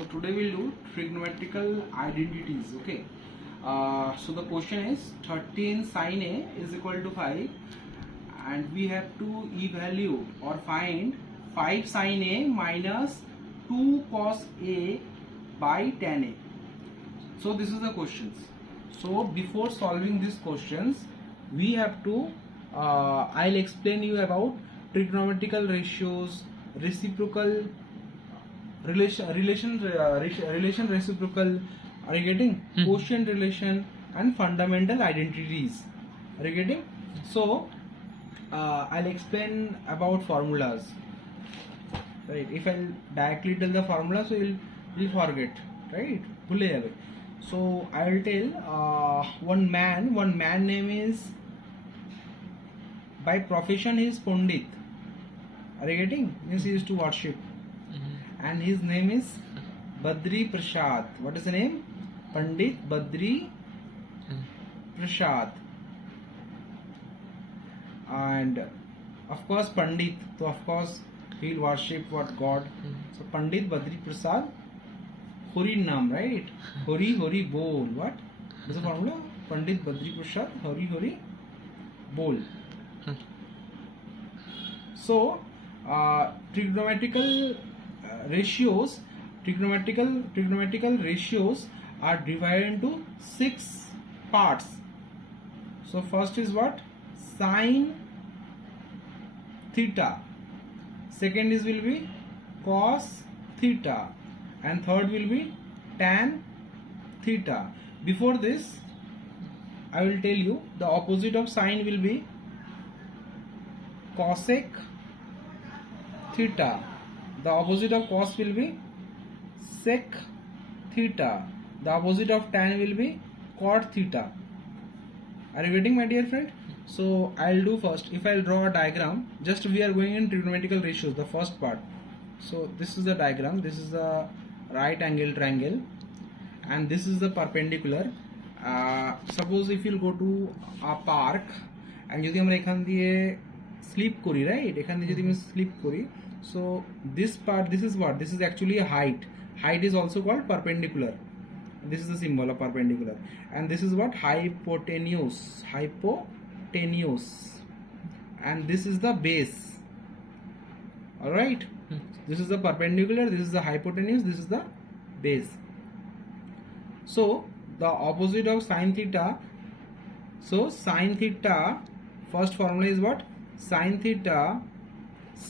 So today we'll do trigonometrical identities. Okay. So the question is 13 sin A is equal to 5, and we have to evaluate or find 5 sin A minus 2 cos A by tan A. So this is the questions. So before solving these questions, we have to I'll explain you about trigonometrical ratios, reciprocal relation reciprocal. Are you getting? Quotient relation and fundamental identities. Are you getting? So I'll explain about formulas. Right? If I'll directly tell the formula, so you'll forget. Right? भूले जाओगे. So I will tell one man name is, by profession he is Pandit. Are you getting? Means he used to worship. And his name is Badri Prasad. What is the name? Pandit Badri Prasad. And of course Pandit, so of course he will worship what God. So Pandit Badri Prasad Hori Nam, right? Hori Hori Bol. What? What's the formula? Pandit Badri Prasad Hori Hori Bol. So trigonometrical ratios are divided into 6 parts. So first is what? Sin theta. Second is will be cos theta, and third will be tan theta. Before this, I will tell you the opposite of sin will be cosec theta. The opposite of cos will be sec theta. The opposite of tan will be cot theta. Are you getting, my dear friend? So I'll do first. If I'll draw a diagram, just we are going in trigonometrical ratios, the first part. So this is the diagram. This is the right angle triangle, and this is the perpendicular. Suppose if you'll go to a park, and যদি আমরা এখান দিয়ে slip করি, right, এখান দিয়ে যদি আমি slip করি, so this part, this is what? This is actually a height. Height is also called perpendicular. This is the symbol of perpendicular. And this is what? Hypotenuse. Hypotenuse. And this is the base. Alright? This is the perpendicular, this is the hypotenuse, this is the base. So the opposite of sin theta. So sin theta, first formula is what? Sin theta.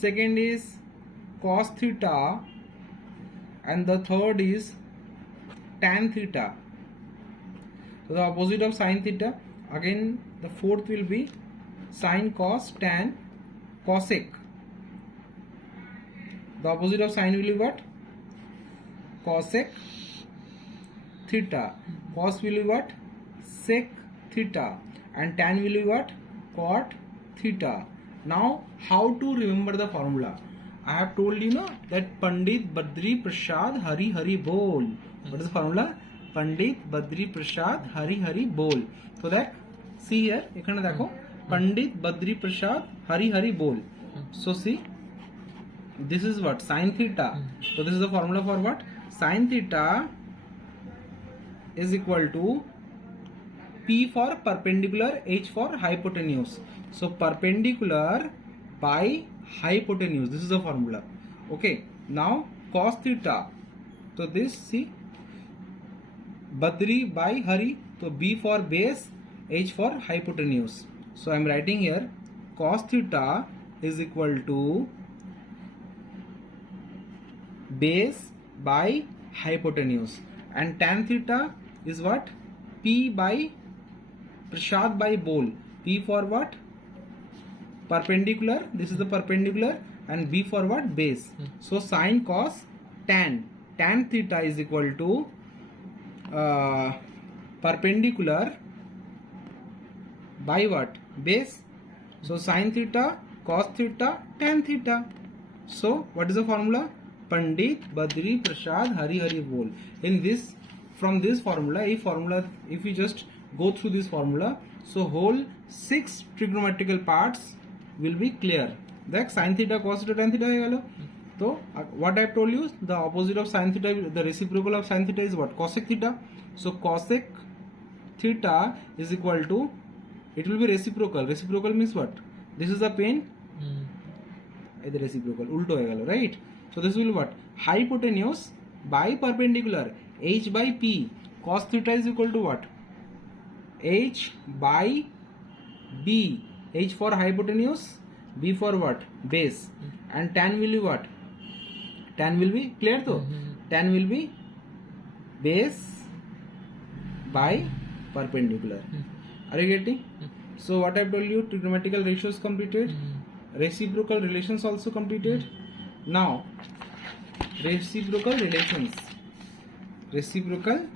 Second is cos theta, and the third is tan theta. So the opposite of sin theta, again the fourth will be sin cos tan cosec. The opposite of sin will be what? Cosec theta. Cos will be what? Sec theta. And tan will be what? Cot theta. Now how to remember the formula? I have told you that Pandit Badri Prasad Hari Hari Bol. What is the formula? Pandit Badri Prasad Hari Hari Bol. So that, see here, ekhane dekho, Pandit Badri Prasad Hari Hari Bol. So see, this is what? Sin theta. So this is the formula for what? Sin theta is equal to P for perpendicular, H for hypotenuse. So perpendicular by hypotenuse. This is the formula. Okay. Now cos theta. So this, see, Badri by Hari. So B for base, H for hypotenuse. So I am writing here cos theta is equal to base by hypotenuse, and tan theta is what? P by Prasad by Bol. P for what? Perpendicular. This is the perpendicular, and B for what? Base. So sin cos tan theta is equal to perpendicular by what? Base. So sin theta, cos theta, tan theta. So what is the formula? Pandit Badri Prasad Hari Hari Bol. In this, from this formula, if we just go through this formula, so whole 6 trigonometrical parts will be clear. দেখ sin theta cos theta tan theta হয়ে গেল। So what I have told you, the opposite of sin theta, the reciprocal of sin theta is what? Cosec theta. So cosec theta is equal to, it will be reciprocal. Reciprocal means what? This is the plane. The reciprocal उल्टो हो गया, right? So this will be what? Hypotenuse by perpendicular, h by p. Cos theta is equal to what? H by b. H for hypotenuse, b for what? Base. And tan will be what? Tan will be clear though. Tan will be base by perpendicular. Are you getting? So what I have told you, trigonometrical ratios completed, reciprocal relations also completed. Now reciprocal relations. Reciprocal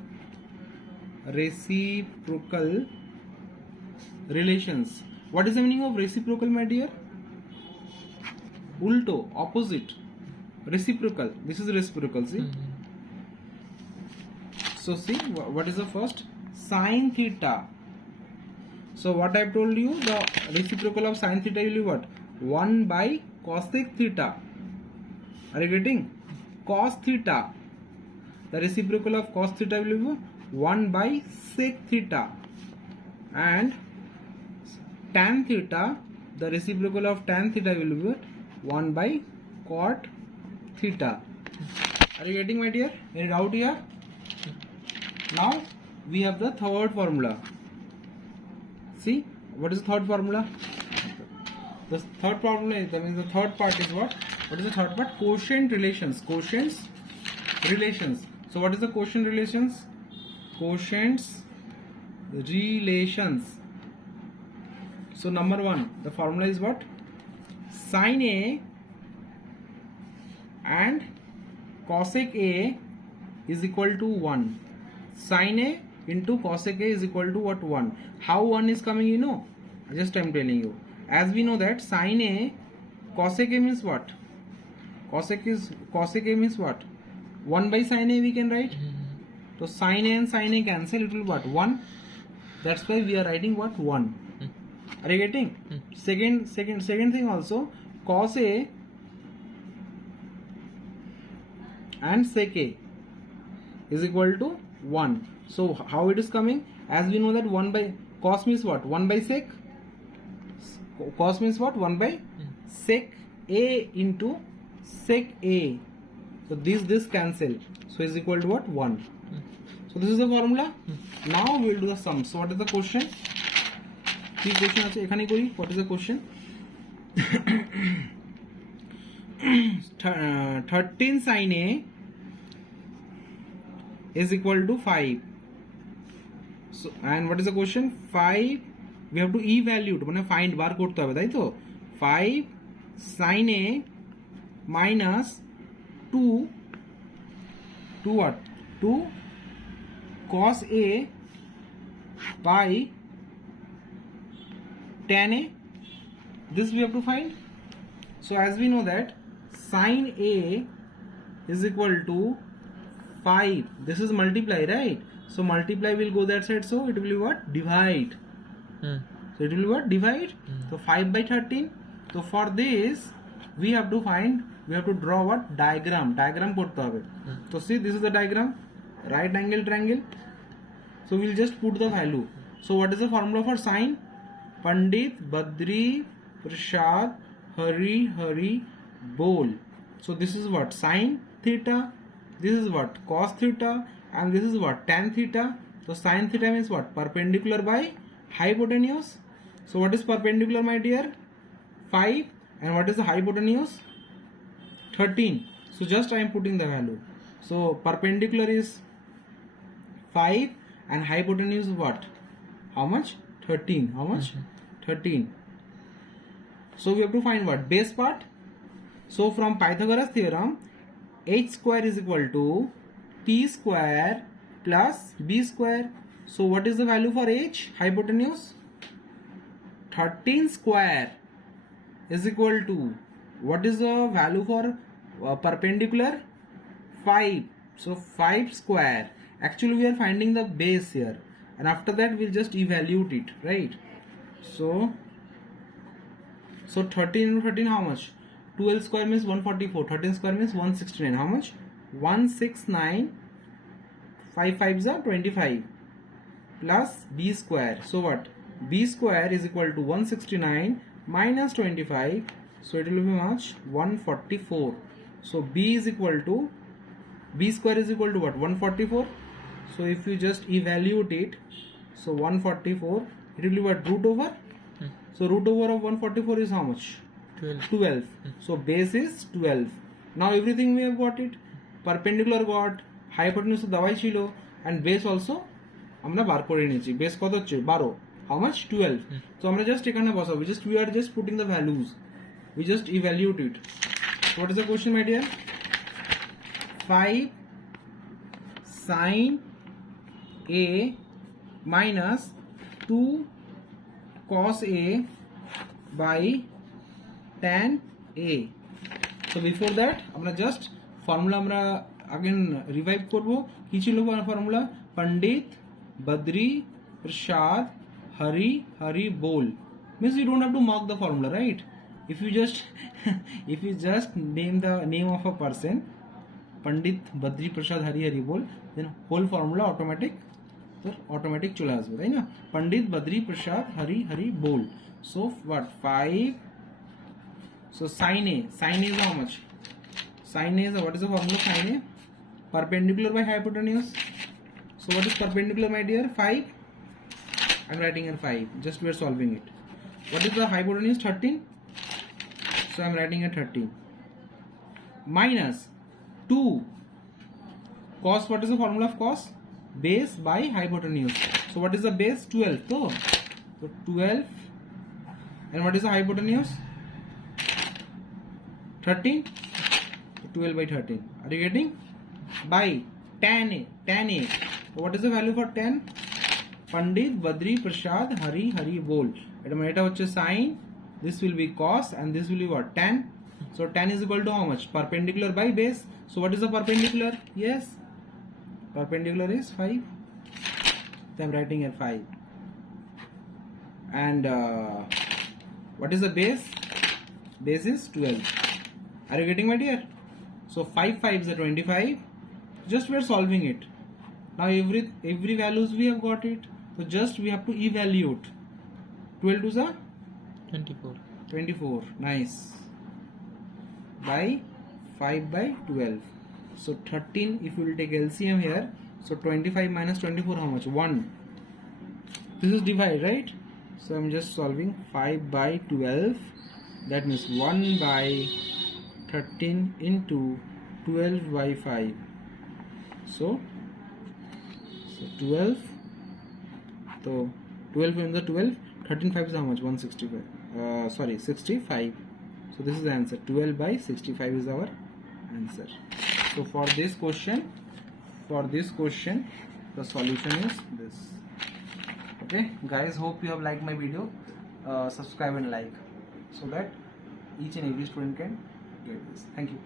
relations. What is the meaning of reciprocal, my dear? Ulto, opposite. Reciprocal. This is reciprocal, see? So see, what is the first? Sin theta. So what I have told you, the reciprocal of sin theta will be what? 1 by cosec theta. Are you getting? Cos theta. The reciprocal of cos theta will be 1 by sec theta. And tan theta, the reciprocal of tan theta will be 1 by cot theta. Are you getting, my dear? Any doubt here? Now we have the third formula. See, what is the third formula? The third formula is, that means the third part is what? What is the third part? Quotient relations. Quotients relations. So what is the quotient relations? Quotients relations. So number one, the formula is what? Sin A and cosec A is equal to 1. Sin A into cosec A is equal to what? 1. How 1 is coming, you know? Just I am telling you. As we know that sin A, cosec A means what? Cosec A means what? 1 by sin A we can write. So sin A and sin A cancel, it will be what? 1. That's why we are writing what? 1. Are you getting? Second thing also, cos A and sec A is equal to 1. So how it is coming? As we know that 1 by cos means what? 1 by sec. Cos means what? 1 by sec A into sec A. So this cancel. So is equal to what? 1. So this is the formula. Now we will do the sum. So what is the question? কি question আছে এখানে করি what is the question 13 sin A is equal to 5. So and what is the question? 5 we have to evaluate মানে find বার করতে হবে তাই তো 5 sin A minus 2 what? 2 cos A by tan A. This we have to find. So as we know that sin A is equal to 5. This is multiply, right? So multiply will go that side, so it will be what? Divide. So it will be what? Divide. So 5 by 13. So for this we have to find, we have to draw what? Diagram korte hobe. So see, this is the diagram, right angle triangle. So we'll just put the value. So what is the formula for sine? Pandit, Badri, Prasad, Hari, Bol. So this is what? Sin theta. This is what? Cos theta. And this is what? Tan theta. So sin theta means what? Perpendicular by hypotenuse. So what is perpendicular, my dear? 5. And what is the hypotenuse? 13. So just I am putting the value. So perpendicular is 5 and hypotenuse is what? How much? 13. How much? 13. So we have to find what? Base part. So from Pythagoras theorem, h square is equal to p square plus b square. So what is the value for h? Hypotenuse? 13 square is equal to, what is the value for perpendicular? 5. So 5 square. Actually we are finding the base here. And after that we'll just evaluate it, right? So 13 into 13 how much? 12 square means 144, 13 square means 169. How much? 169, 5 5s are 25 plus b square. So what? B square is equal to 169 minus 25. So it will be much? 144. So b is equal to, b square is equal to what? 144. So if you just evaluate it, so 144, it will be what? Root over? So root over of 144 is how much? 12. So base is 12. Now everything we have got it. Perpendicular got, hypotenuse তো দেওয়াই ছিল, and base also আমরা বার করে নিয়েছি। base কত হচ্ছে? 12. How much? 12. So আমরা just এখানে বসাবো, we are just putting the values. We just evaluate it. So what is the question, my dear? 5 sin A minus 2 cos A by tan A. So before that আমরা just formula আমরা again revive করব। কি ছিল formula? Pandit Badri Prasad Hari Bol. Means you don't have to mark the formula, right? If you just name the name of a person, Pandit Badri Prasad Hari Bol, then whole formula automatic চলে আসবে, তাই না? Pandit Badri Prasad Hari Bol. So what? 5. So sin A is how much? Sin A is what is the formula of sin A? Perpendicular by hypotenuse. So what is perpendicular, my dear? 5. I'm writing here 5. Just we are solving it. What is the hypotenuse? 13. So I'm writing here 13. Minus 2 cos. What is the formula of cos? Base by hypotenuse. So what is the base? 12. So 12. And what is the hypotenuse? 13. 12 by 13. Are you getting? By tan A. So what is the value for tan? Pandit Badri Prasad Hari Bol. এটা হচ্ছে sin. This will be cos and this will be what? Tan. So tan is equal to how much? Perpendicular by base. So what is the perpendicular? Yes. Perpendicular is 5. So I'm writing here 5. And what is the base? Base is 12. Are you getting, my dear? So 5 5s are 25. Just we are solving it. Now every values we have got it. So just we have to evaluate. 12 to the 24. Nice. By 5 by 12. So 13, if you will take LCM here, so 25 minus 24, how much? 1. This is divide, right? So I'm just solving 5 by 12. That means 1 by 13 into 12 by 5. So 12. So 12 in the 12. 13 5 is how much? 165. 65. So this is the answer. 12 by 65 is our answer. So for this question, the solution is this. Okay, guys, hope you have liked my video. Subscribe and like so that each and every student can get this. Thank you.